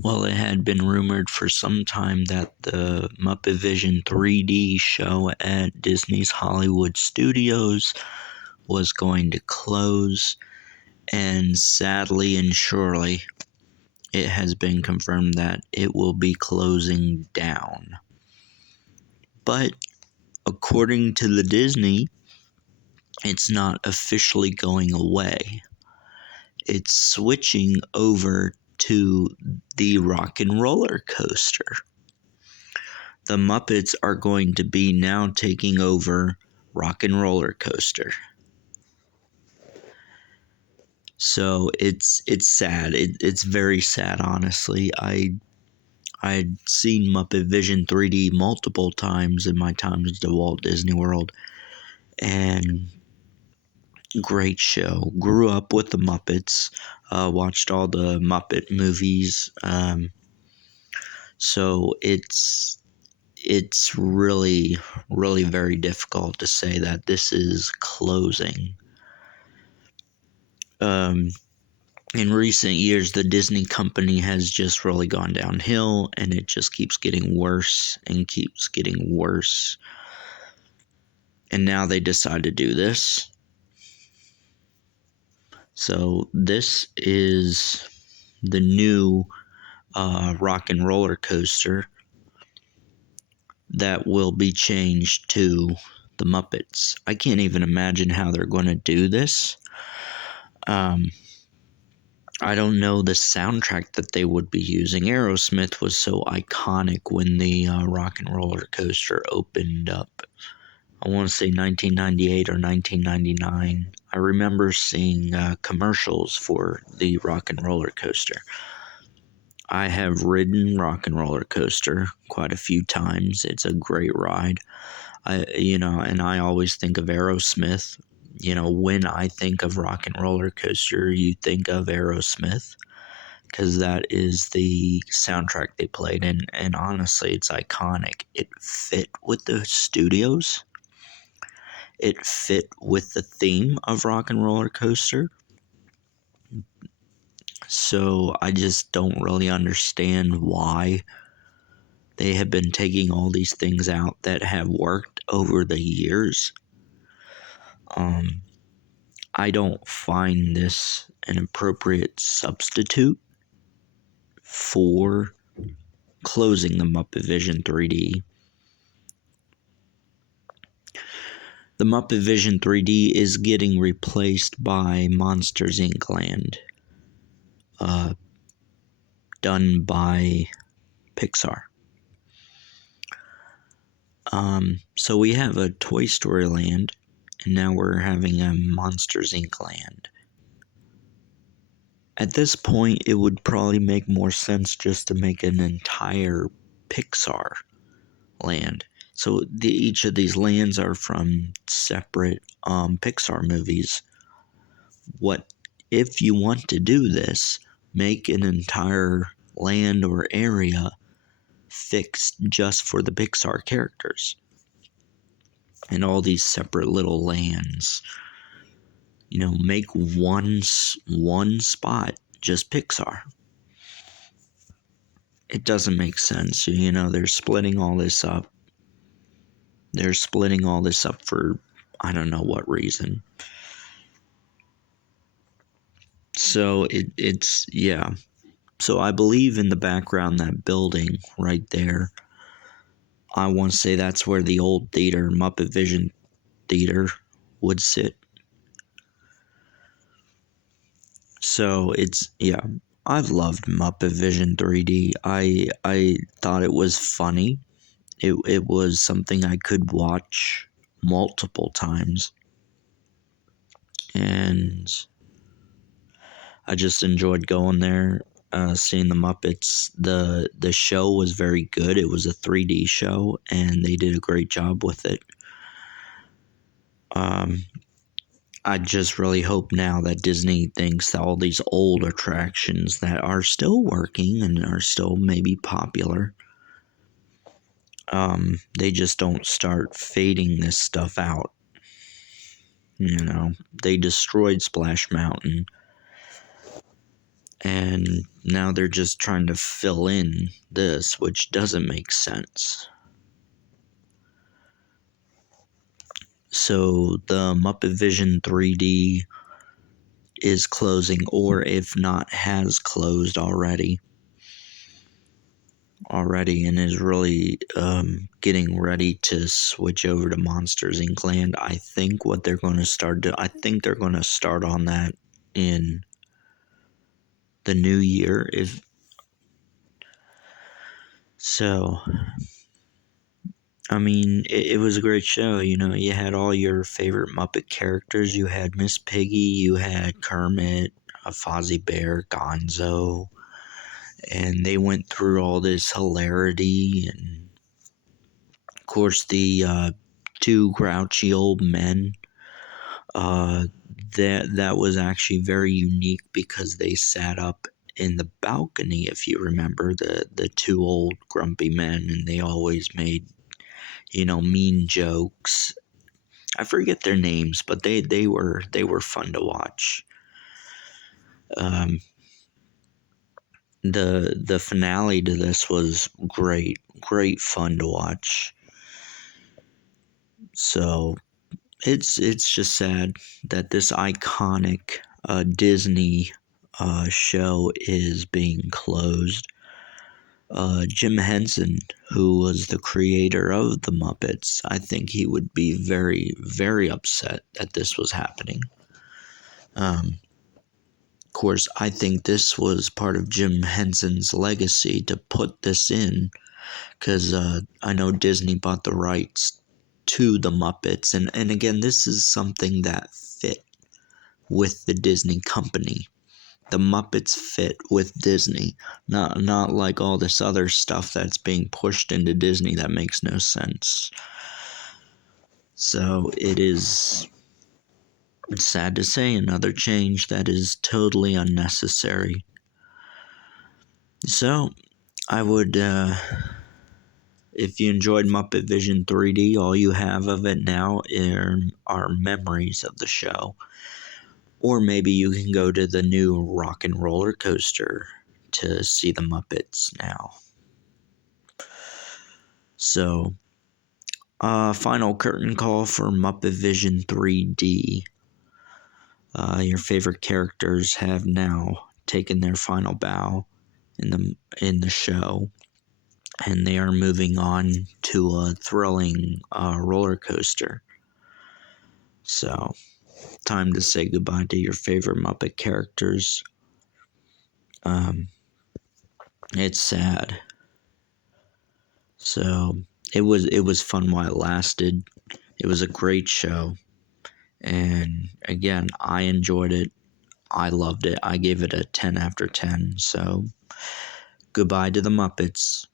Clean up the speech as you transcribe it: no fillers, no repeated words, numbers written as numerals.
Well, it had been rumored for some time that the Muppet Vision 3D show at Disney's Hollywood Studios was going to close, and sadly and surely, it has been confirmed that it will be closing down. But according to the Disney, it's not officially going away. It's switching over to the Rock and Roller Coaster. The Muppets are going to be now taking over Rock and Roller Coaster. So it's sad. It's very sad, honestly. I'd seen Muppet Vision 3D multiple times in my times at Walt Disney World, and great show. Grew up with the Muppets, watched all the Muppet movies. So it's really, really very difficult to say that this is closing. In recent years, the Disney company has just really gone downhill, and it just keeps getting worse and keeps getting worse. And now they decide to do this. So this is the new Rock and Roller Coaster that will be changed to the Muppets. I can't even imagine how they're going to do this. I don't know the soundtrack that they would be using. Aerosmith was so iconic when the Rock and Roller Coaster opened up. I want to say 1998 or 1999. I remember seeing commercials for the Rock and Roller Coaster. I have ridden Rock and Roller Coaster quite a few times. It's a great ride. And I always think of Aerosmith. When I think of Rock and Roller Coaster, you think of Aerosmith, because that is the soundtrack they played, and honestly, it's iconic. It fit with the studios. It fit with the theme of Rock and Roller Coaster. So I just don't really understand why they have been taking all these things out that have worked over the years. I don't find this an appropriate substitute for closing the Muppet Vision 3D. The Muppet Vision 3D is getting replaced by Monsters Inc. Land, done by Pixar. So we have a Toy Story Land, and now we're having a Monsters Inc. Land. At this point, it would probably make more sense just to make an entire Pixar land. So each of these lands are from separate Pixar movies. What if you want to do this? Make an entire land or area fixed just for the Pixar characters, and all these separate little lands. Make one spot just Pixar. It doesn't make sense. They're splitting all this up. They're splitting all this up for I don't know what reason. So it's yeah. So I believe in the background, that building right there, I want to say that's where the old theater, Muppet Vision Theater, would sit. So I've loved Muppet Vision 3D. I thought it was funny. It was something I could watch multiple times, and I just enjoyed going there, seeing the Muppets. The show was very good. It was a 3D show, and they did a great job with it. I just really hope now that Disney thinks that all these old attractions that are still working and are still maybe popular, they just don't start fading this stuff out. They destroyed Splash Mountain. And now they're just trying to fill in this, which doesn't make sense. So the Muppet Vision 3D is closing, or if not, has closed already, and is really getting ready to switch over to Monsters Inc. Land. I think they're going to start on that in the new year. If so, I mean, it was a great show. You had all your favorite Muppet characters. You had Miss Piggy, you had Kermit, Fozzie Bear, Gonzo, and they went through all this hilarity, and of course the two grouchy old men. Uh, that was actually very unique because they sat up in the balcony. If you remember, the two old grumpy men, and they always made mean jokes. I forget their names, but they were fun to watch. Um, the finale to this was great fun to watch. So it's just sad that this iconic Disney show is being closed. Jim Henson, who was the creator of the Muppets, I think he would be very, very upset that this was happening. Of course, I think this was part of Jim Henson's legacy to put this in, because I know Disney bought the rights to the Muppets, and again, this is something that fit with the Disney company. The Muppets fit with Disney, not like all this other stuff that's being pushed into Disney that makes no sense. So it's sad to say, another change that is totally unnecessary. So I would, if you enjoyed Muppet Vision 3D, all you have of it now are memories of the show. Or maybe you can go to the new Rock and Roller Coaster to see the Muppets now. So, final curtain call for Muppet Vision 3D. Your favorite characters have now taken their final bow in the show, and they are moving on to a thrilling roller coaster. So, time to say goodbye to your favorite Muppet characters. It's sad. So it was fun while it lasted. It was a great show, and again, I enjoyed it. I loved it. I gave it a 10 out of 10. So goodbye to the Muppets.